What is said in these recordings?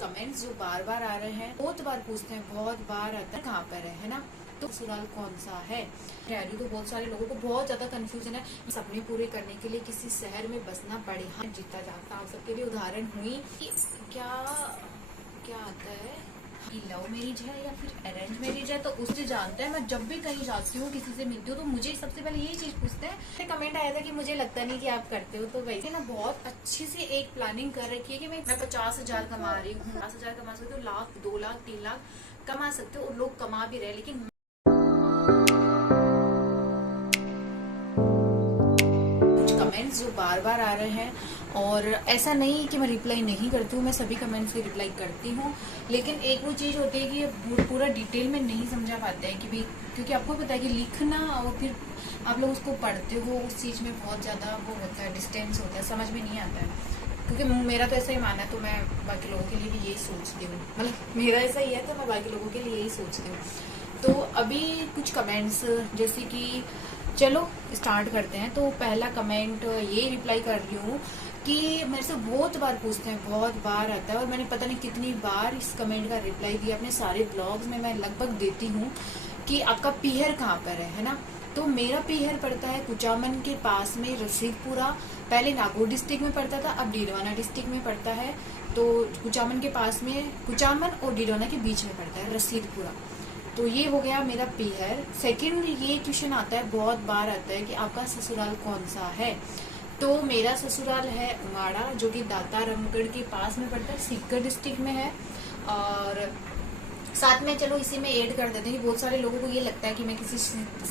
Comments जो बार बार आ रहे हैं, बहुत बार पूछते हैं, बहुत बार आता है कहाँ पर है ना, तो ससुराल कौन सा है। तो बहुत सारे लोगों को बहुत ज्यादा कंफ्यूजन है। सपने पूरे करने के लिए किसी शहर में बसना पड़े, हाँ जीता जाता। आप सबके लिए उदाहरण हुई कि क्या क्या आता है कि लव मैरिज है या फिर अरेंज मैरिज है, तो उससे जानते हैं। मैं जब भी कहीं जाती हूँ, किसी से मिलती हूँ, तो मुझे सबसे पहले यही चीज पूछते हैं। कमेंट आया था कि मुझे लगता नहीं कि आप करते हो, तो वैसे ना बहुत अच्छी से एक प्लानिंग कर रखी है कि मैं 50,000 कमा रही हूँ, 50,000 कमा सकती हूँ, लाख 2 लाख 3 लाख कमा सकते हो, और लोग कमा भी रहे। लेकिन कमेंट्स जो बार बार आ रहे हैं, और ऐसा नहीं कि मैं रिप्लाई नहीं करती हूँ, मैं सभी कमेंट्स की रिप्लाई करती हूँ। लेकिन एक वो चीज़ होती है कि ये पूरा डिटेल में नहीं समझा पाते हैं कि भाई, क्योंकि आपको पता है कि लिखना और फिर आप लोग उसको पढ़ते हो, उस चीज़ में बहुत ज़्यादा वो होता है, डिस्टेंस होता है, समझ में नहीं आता है। क्योंकि मेरा तो ऐसा ही मानना है, तो मैं बाकी लोगों के लिए भी यही सोचती हूँ, मतलब मेरा ऐसा ही है, तो मैं बाकी लोगों के लिए यही सोचती हूँ। तो अभी कुछ कमेंट्स, जैसे कि चलो स्टार्ट करते हैं। तो पहला कमेंट ये रिप्लाई कर रही हूँ कि मेरे से बहुत बार पूछते हैं, बहुत बार आता है, और मैंने पता नहीं कितनी बार इस कमेंट का रिप्लाई दिया। अपने सारे ब्लॉग्स में मैं लगभग देती हूँ कि आपका पीहर कहाँ पर है ना। तो मेरा पीहर पड़ता है कुचामन के पास में, रसीदपुरा। पहले नागौर डिस्ट्रिक्ट में पड़ता था, अब डीडवाना डिस्ट्रिक्ट में पड़ता है। तो कुचामन के पास में, कुचामन और डीडवाना के बीच में पड़ता है रसीदपुरा। तो ये हो गया मेरा पीहर। सेकंड ये क्वेश्चन आता है, बहुत बार आता है कि आपका ससुराल कौन सा है। तो मेरा ससुराल है उमाड़ा, जो कि दाता रमगढ़ के पास में पड़ता है, सीकर डिस्ट्रिक्ट में है। और साथ में चलो इसी में ऐड कर देते हैं कि बहुत सारे लोगों को ये लगता है कि मैं किसी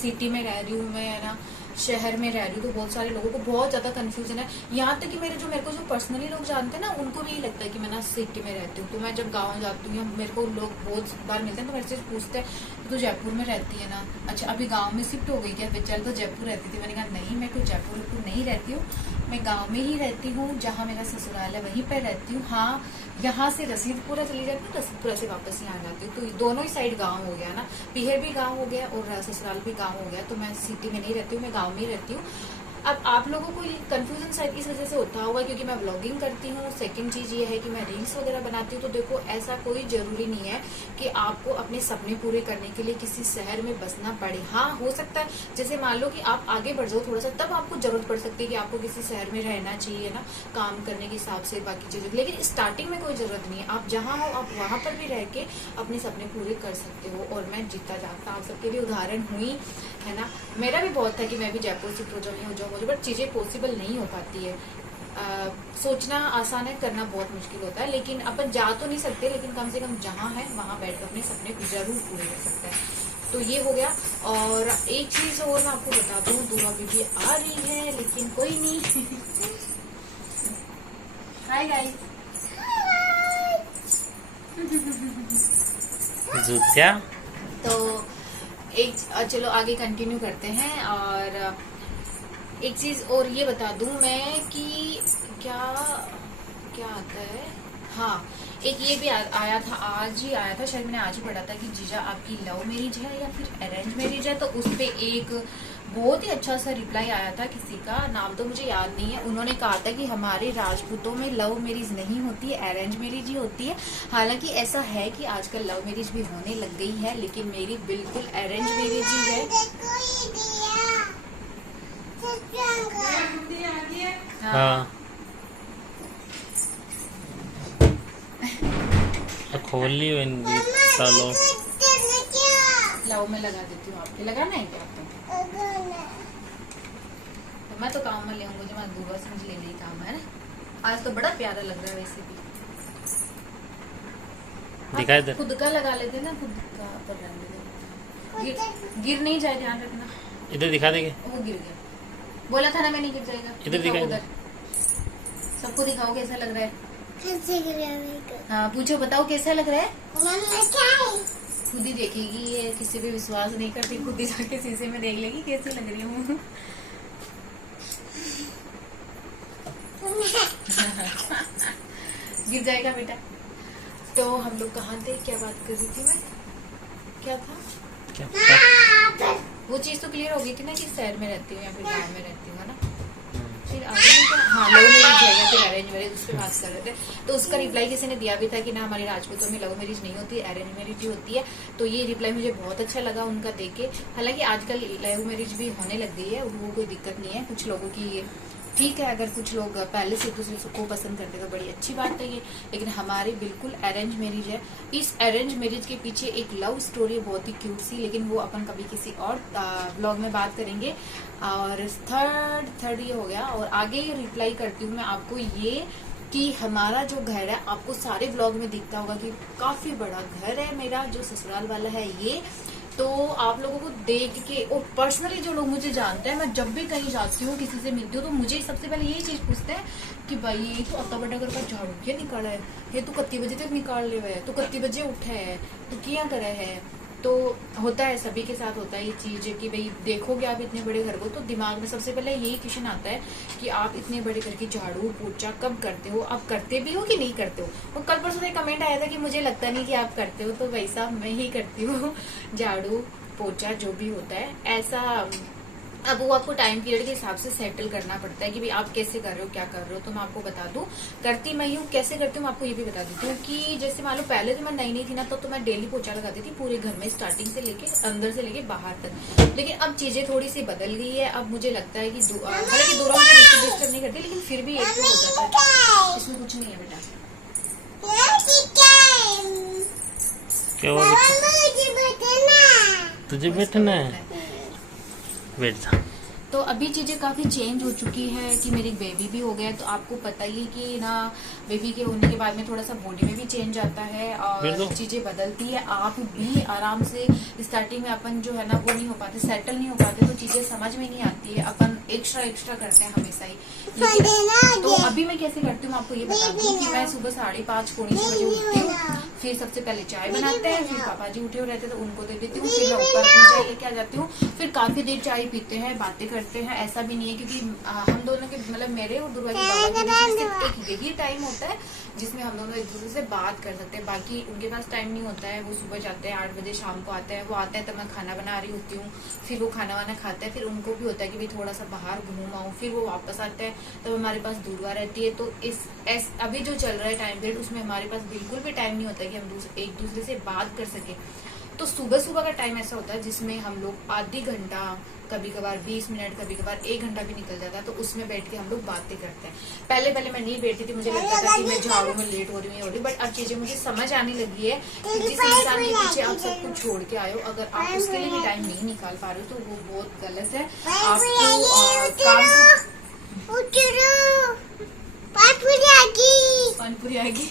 सिटी में रह रही हूँ, मैं है ना शहर में रह रही हूँ, तो बहुत सारे लोगों को बहुत ज्यादा कंफ्यूजन है। यहाँ तक कि मेरे को जो पर्सनली लोग जानते हैं ना, उनको भी लगता है कि मैं ना सिटी में रहती हूँ। तो मैं जब गाँव जाती हूँ, मेरे को लोग बहुत बार मिलते हैं, तो मेरे से पूछते हैं तो जयपुर में रहती है ना, अच्छा अभी गाँव में शिफ्ट हो गई क्या, चल तो जयपुर रहती थी। मैंने कहा नहीं, मैं कोई जयपुर नहीं रहती हूँ, मैं गांव में ही रहती हूँ, जहाँ मेरा ससुराल है वहीं पर रहती हूँ। हाँ, यहाँ से रसीदपुरा चली जाती हूँ, रसीदपुरा से वापस यहाँ जाती हूँ, तो दोनों ही साइड गांव हो गया ना, पीहर भी गांव हो गया और ससुराल भी गांव हो गया। तो मैं सिटी में नहीं रहती हूँ, मैं गाँव में ही रहती हूँ। अब आप लोगों को ये कंफ्यूजन शायद इस वजह से होता होगा क्योंकि मैं ब्लॉगिंग करती हूँ। सेकंड चीज ये है कि मैं रील्स वगैरह बनाती हूँ। तो देखो, ऐसा कोई जरूरी नहीं है कि आपको अपने सपने पूरे करने के लिए किसी शहर में बसना पड़े। हाँ, हो सकता है जैसे मान लो कि आप आगे बढ़ जाओ थोड़ा सा, तब आपको जरूरत पड़ सकती है कि आपको किसी शहर में रहना चाहिए ना, काम करने के हिसाब से, बाकी चीजों। लेकिन स्टार्टिंग में कोई जरूरत नहीं है, आप जहाँ हो आप वहां पर भी रह के अपने सपने पूरे कर सकते हो। और मैं जीता जाता, आप सबके लिए उदाहरण हुई है ना। मेरा भी बहुत था कि मैं भी जयपुर शिफ्ट हो जाऊँ, बट चीजें पॉसिबल नहीं हो पाती है। सोचना आसान है, करना बहुत मुश्किल होता है। लेकिन अपन जा तो नहीं सकते, लेकिन कम से कम जहाँ है वहां बैठ कर अपने सपने जरूर पूरे कर सकते हैं। तो ये हो गया। और एक चीज और मैं आपको बता दूं, दूल्हा बीबी आ रही है, लेकिन कोई नहीं। Hi guys. जूतिया। तो चलो आगे कंटिन्यू करते हैं। और एक चीज और ये बता दूं मैं कि क्या क्या आता है। हाँ, एक ये भी आया था, आज ही आया था, शायद मैंने आज ही पढ़ा था कि जीजा आपकी लव मैरिज है या फिर अरेंज मैरिज है। तो उस पे एक बहुत ही अच्छा सा रिप्लाई आया था, किसी का नाम तो मुझे याद नहीं है। उन्होंने कहा था कि हमारे राजपूतों में लव मैरिज नहीं होती है, अरेंज मैरिज ही होती है। हालांकि ऐसा है कि आजकल लव मैरिज भी होने लग गई है, लेकिन मेरी बिल्कुल अरेंज मैरिज ही है। हाँ, खोल ली सालों। लव में लगा देती हूँ, आपके लगाना है क्या आपको? तो मैं तो काम में ले आऊंगा, जो मैं दूर से मुझे लेने ही काम है ना। आज तो बड़ा प्यारा लग रहा है वैसे भी। दिखाई दे, खुद का लगा लेते ना, खुद का पर रहने दे। गिर नहीं जाए, ध्यान रखना। इधर दिखा देंगे। वो गिर गया, बोला था ना मैं, नहीं गिर जाएगा। इधर दिखाई दे, सबको दिखाओ कैसा लग रहा है। हाँ, पूछो, बताओ कैसा लग रहा है। खुद ही देखेगी ये, किसी पे विश्वास नहीं करती, खुद ही जाके शीशे में देख लेगी कैसी लग रही हूँ। गिर जाएगा बेटा। तो हम लोग कहाँ थे, क्या बात कर रही थी मैं, क्या था, क्या वो चीज तो क्लियर हो गई थी ना कि शहर में रहती हूँ या फिर गाँव में रहती हूँ, है ना। फिर आगे में क्या, हाँ लव मैरिज है या फिर अरेंज मैरिज, उस पर बात कर रहे थे। तो उसका रिप्लाई किसी ने दिया भी था कि ना हमारे राजपूतों में लव मैरिज नहीं होती, अरेंज मैरिज ही होती है। तो ये रिप्लाई मुझे बहुत अच्छा लगा उनका देख के। हालांकि आजकल लव मैरिज भी होने लग गई है, वो कोई दिक्कत नहीं है, कुछ लोगों की ठीक है, अगर कुछ लोग पहले से एक दूसरे को पसंद करते तो बड़ी अच्छी बात है ये। लेकिन हमारी बिल्कुल अरेंज मैरिज है। इस अरेंज मैरिज के पीछे एक लव स्टोरी बहुत ही क्यूट सी, लेकिन वो अपन कभी किसी और ब्लॉग में बात करेंगे। और थर्ड ये हो गया। और आगे रिप्लाई करती हूँ मैं आपको ये कि हमारा जो घर है, आपको सारे ब्लॉग में दिखता होगा कि काफी बड़ा घर है मेरा, जो ससुराल वाला है ये। तो आप लोगों को देख के, और पर्सनली जो लोग मुझे जानते हैं, मैं जब भी कहीं जाती हूँ किसी से मिलती हूँ तो मुझे सबसे पहले यही चीज पूछते हैं कि भाई ये तो अत्ता बड़ा घर का झाड़ू क्या निकाला है, ये तो कत्ती बजे तक निकाल ले हुए है, तो कत्ती बजे उठे है, तो क्या करे है। तो होता है, सभी के साथ होता है ये चीज कि भाई देखोगे आप इतने बड़े घर को तो दिमाग में सबसे पहले यही क्वेश्चन आता है कि आप इतने बड़े घर की झाड़ू पोछा कब करते हो, आप करते भी हो कि नहीं करते हो। और कल परसों एक कमेंट आया था कि मुझे लगता नहीं कि आप करते हो, तो भाई साहब मैं ही करती हूँ झाड़ू पोछा जो भी होता है ऐसा। अब वो आपको टाइम पीरियड के हिसाब से सेटल करना पड़ता है कि भाई आप कैसे कर रहे हो, क्या कर रहे हो। तो मैं आपको बता दूं, करती मैं हूँ, कैसे करती हूँ आपको ये भी बता देती हूँ कि जैसे मान लो पहले तो मैं नई थी ना, तो मैं डेली पोछा लगाती थी पूरे घर में, स्टार्टिंग से लेके अंदर से लेके बाहर तक। लेकिन अब चीजें थोड़ी सी बदल गई है। अब मुझे लगता है कि हालांकि दूरों में डिस्टर्ब नहीं करती, लेकिन फिर भी एक हो जाता है, इसमें कुछ नहीं है बेटा। क्या हुआ तुझे बैठना है, बैठ जा। तो अभी चीजें काफी चेंज हो चुकी है कि मेरी बेबी भी हो गया है। तो आपको पता ही है कि ना बेबी के होने के बाद में थोड़ा सा बॉडी में भी चेंज आता है और चीजें बदलती है। आप भी आराम से, स्टार्टिंग में अपन जो है ना वो नहीं हो पाते, सेटल नहीं हो पाते, तो चीजें समझ में नहीं आती है, अपन एक्स्ट्रा करते हैं हमेशा ही। तो अभी मैं कैसे करती हूँ आपको ये बता दूँ कि मैं सुबह 5:30 पौने 6 बजे उठती हूँ। फिर सबसे पहले चाय बनाते हैं, फिर पापा जी उठे हुए रहते तो उनको दे देती हूँ, फिर मैं ऊपर अपनी चाय लेके आ जाती हूँ। फिर काफी देर चाय पीते हैं, बातें करते हैं। ऐसा भी नहीं है क्योंकि हम दोनों के मतलब मेरे और दुर्गा के बाबा के बीच सिर्फ एक यही टाइम होता है जिसमें हम दोनों एक दूसरे से बात कर सकते हैं। बाकी उनके पास टाइम नहीं होता है। वो सुबह जाते हैं 8 बजे, शाम को आते हैं। वो आते हैं तब मैं खाना बना रही होती हूँ, फिर वो खाना वाना खाते हैं। फिर उनको भी होता है कि भाई थोड़ा सा बाहर घूम आऊँ। फिर वो वापस आते हैं, तब हमारे पास दुर्गा रहती है। तो अभी जो चल रहा है टाइम पीरियड, उसमें हमारे पास बिल्कुल भी टाइम नहीं होता है कि हम एक दूसरे से बात कर सके। तो सुबह का टाइम ऐसा होता है जिसमें हम लोग आधी घंटा, कभी कभार 20 मिनट, कभी कभार 1 घंटा भी निकल जाता है। तो उसमें बैठ के हम लोग बातें करते हैं। पहले मैं नहीं बैठती थी, मुझे लगता था कि मैं झाड़ू में लेट हो रही हूँ, बट अब चीजें मुझे समझ आने लगी है कि जिस इंसान के पीछे आप सब कुछ छोड़ के आए हो, अगर आप उसके लिए भी टाइम नहीं निकाल पा रहे हो तो वो बहुत गलत है। आपको पानपुरी आ गई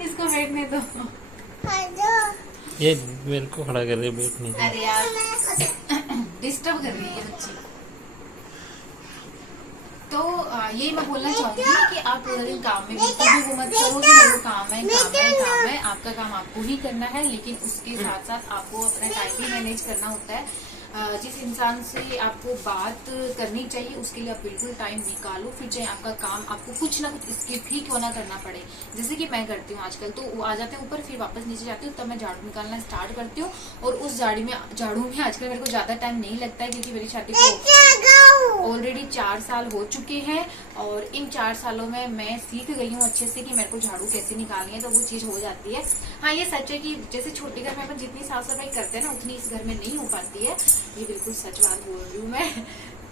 इसको बैठने दो। ये मेरे को खड़ा कर रही है, बैठने दो। अरे यार डिस्टर्ब कर रही है बच्ची। तो यही मैं बोलना चाहूंगी कि आप पूरा दिन काम में बिल्कुल भी वो मत करो कि मेरे को काम है। आपका काम आपको ही करना है, लेकिन उसके साथ साथ आपको अपना टाइम भी मैनेज करना होता है। जिस इंसान से आपको बात करनी चाहिए उसके लिए आप बिल्कुल टाइम निकालो, फिर चाहे आपका काम आपको कुछ ना कुछ स्किप ही क्यों ना करना पड़े। जैसे कि मैं करती हूँ आजकल, तो वो आ जाते हैं ऊपर, फिर वापस नीचे जाती हूँ, तब मैं झाड़ू निकालना स्टार्ट करती हूँ। और उस झाड़ू में आजकल मेरे को ज्यादा टाइम नहीं लगता है, क्योंकि मेरी शादी को ऑलरेडी 4 साल हो चुके हैं। और इन 4 सालों में मैं सीख गई हूँ अच्छे से कि मेरे को झाड़ू कैसे निकालनी है, तो वो चीज हो जाती है। हाँ, ये सच है कि जैसे छोटे घर में अपन जितनी साफ सफाई करते हैं ना, उतनी इस घर में नहीं हो पाती है। ये बिल्कुल सच बात बोल रही हूँ मैं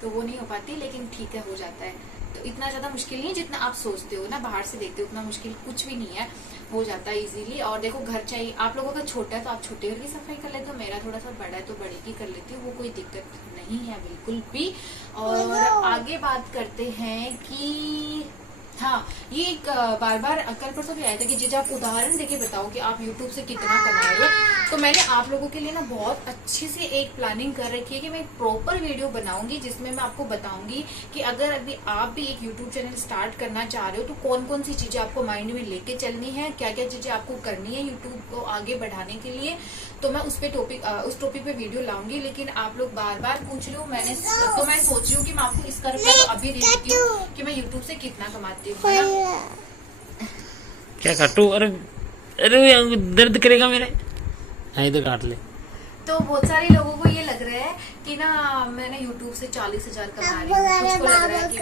तो वो नहीं हो पाती, लेकिन ठीक है, हो जाता है। तो इतना ज्यादा मुश्किल नहीं है जितना आप सोचते हो ना, बाहर से देखते हो उतना मुश्किल कुछ भी नहीं है, हो जाता है इजीली। और देखो, घर चाहिए आप लोगों का छोटा है तो आप छोटे घर की सफाई कर लेते हो, मेरा थोड़ा सा बड़ा है तो बड़े की कर लेती हूँ, वो कोई दिक्कत नहीं है बिल्कुल भी। और आगे बात करते हैं कि हाँ, ये एक बार कल परसों भी आया था कि जीजा आप उदाहरण देके बताओ कि आप YouTube से कितना कमा रहे हो। तो मैंने आप लोगों के लिए ना बहुत अच्छी से एक प्लानिंग कर रखी है कि मैं एक प्रॉपर वीडियो बनाऊंगी, जिसमें मैं आपको बताऊंगी कि अगर अभी आप भी एक YouTube चैनल स्टार्ट करना चाह रहे हो तो कौन कौन सी चीजें आपको माइंड में लेके चलनी है, क्या क्या चीजें आपको करनी है YouTube को आगे बढ़ाने के लिए। तो मैं उस टॉपिक पे वीडियो लाऊंगी। लेकिन आप लोग बार बार पूछ रहे हो, तो मैं सोच रही हूँ कि मैं आपको इसका रिप्लाई तो अभी दे देती हूँ कि मैं YouTube से कितना कमाती हूँ, है ना। क्या काटू? अरे अरे दर्द करेगा मेरे, इधर काट ले। तो बहुत सारे लोगों को ये लग रहा है कि ना मैं ना यूट्यूब से 40,000 कमा रही हूँ, कुछ को लग रहा है कि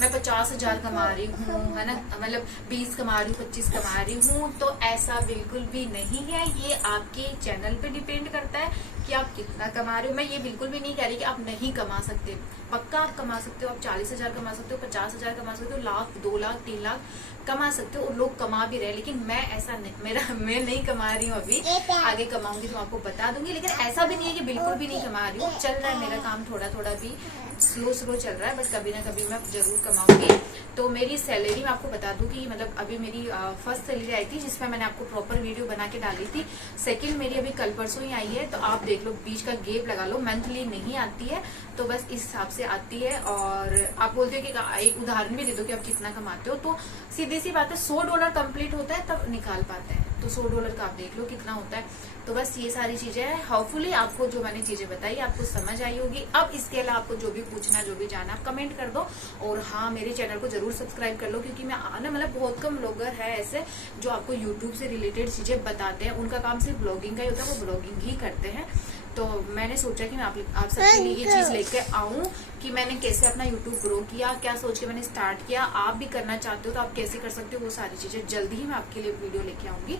मैं 50,000 कमा रही हूँ, है ना, मतलब 20 कमा रही हूँ, 25 कमा रही हूँ। तो ऐसा बिल्कुल भी नहीं है, ये आपके चैनल पे डिपेंड करता है कि आप कितना कमा रहे हो। मैं ये बिल्कुल भी नहीं कह रही कि आप नहीं कमा सकते, पक्का आप कमा सकते हो। आप 40,000 कमा सकते हो, 50,000 कमा सकते हो, लाख, 2 लाख, 3 लाख कमा सकते हो, और लोग कमा भी रहे। लेकिन मैं ऐसा नहीं, मैं नहीं कमा रही हूँ अभी, आगे कमाऊंगी तो आपको बता दूंगी। लेकिन ऐसा भी नहीं है कि बिल्कुल भी नहीं कमा रही हूँ, चल रहा है मेरा काम, थोड़ा थोड़ा भी स्लो चल रहा है, बट कभी ना कभी मैं जरूर कमाऊंगी। तो मेरी सैलरी मैं आपको बता दूं कि मतलब अभी मेरी फर्स्ट सैलरी आई थी, जिसमें मैंने आपको प्रॉपर वीडियो बना के डाली थी। सेकंड मेरी अभी कल परसों ही आई है, तो आप देख लो, बीच का गेप लगा लो, मंथली नहीं आती है, तो बस इस हिसाब से आती है। और आप बोलते हो कि एक उदाहरण भी दे दो कि आप कितना कमाते हो, तो सीधी सी बात है, $100 कंप्लीट होता है तब निकाल पाते हैं, तो $100 का आप देख लो कितना होता है। तो बस ये सारी चीजें हैं। होपफुली आपको जो मैंने चीजें बताई आपको समझ आई होगी। अब इसके अलावा आपको जो भी पूछना, जो भी जाना, कमेंट कर दो। और हाँ, मेरे चैनल को जरूर सब्सक्राइब कर लो, क्योंकि मैं आना मतलब बहुत कम ब्लॉगर है ऐसे जो आपको यूट्यूब से रिलेटेड चीजें बताते हैं। उनका काम सिर्फ ब्लॉगिंग का ही होता है, वो ब्लॉगिंग ही करते हैं। तो मैंने सोचा कि मैं आप सबके लिए ये चीज लेके आऊं कि मैंने कैसे अपना यूट्यूब ग्रो किया, क्या सोच के मैंने स्टार्ट किया। आप भी करना चाहते हो तो आप कैसे कर सकते हो, वो सारी चीजें जल्दी ही मैं आपके लिए वीडियो लेके आऊंगी।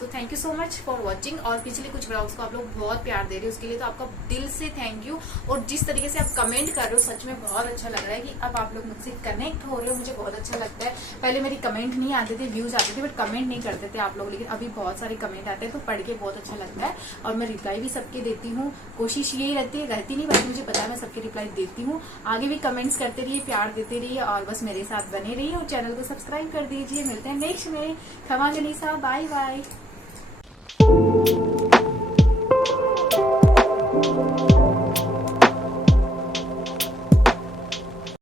तो thank you so much for watching. और पिछले कुछ ब्लॉग्स को आप लोग बहुत प्यार दे रहे हो, उसके लिए तो आपका दिल से थैंक यू। और जिस तरीके से आप कमेंट कर रहे हो, सच में बहुत अच्छा लग रहा है कि अब आप लोग मुझसे कनेक्ट हो रहे हो, मुझे बहुत अच्छा लगता है। पहले मेरी कमेंट नहीं आते थे, व्यूज आते थे, बट कमेंट नहीं करते थे आप लोग, लेकिन अभी बहुत सारे कमेंट आते हैं, तो पढ़ के बहुत अच्छा लगता है। और मैं रिप्लाई भी सबके देती हूँ, कोशिश यही रहती है, रहती नहीं, बस मुझे पता है मैं सबके रिप्लाई देती हूँ। आगे भी कमेंट्स करते रहिए, प्यार देते रहिए, और बस मेरे साथ बने रहिए, और चैनल को सब्सक्राइब कर दीजिए। मिलते हैं नेक्स्ट में। खमा गनीसा, बाय बाय।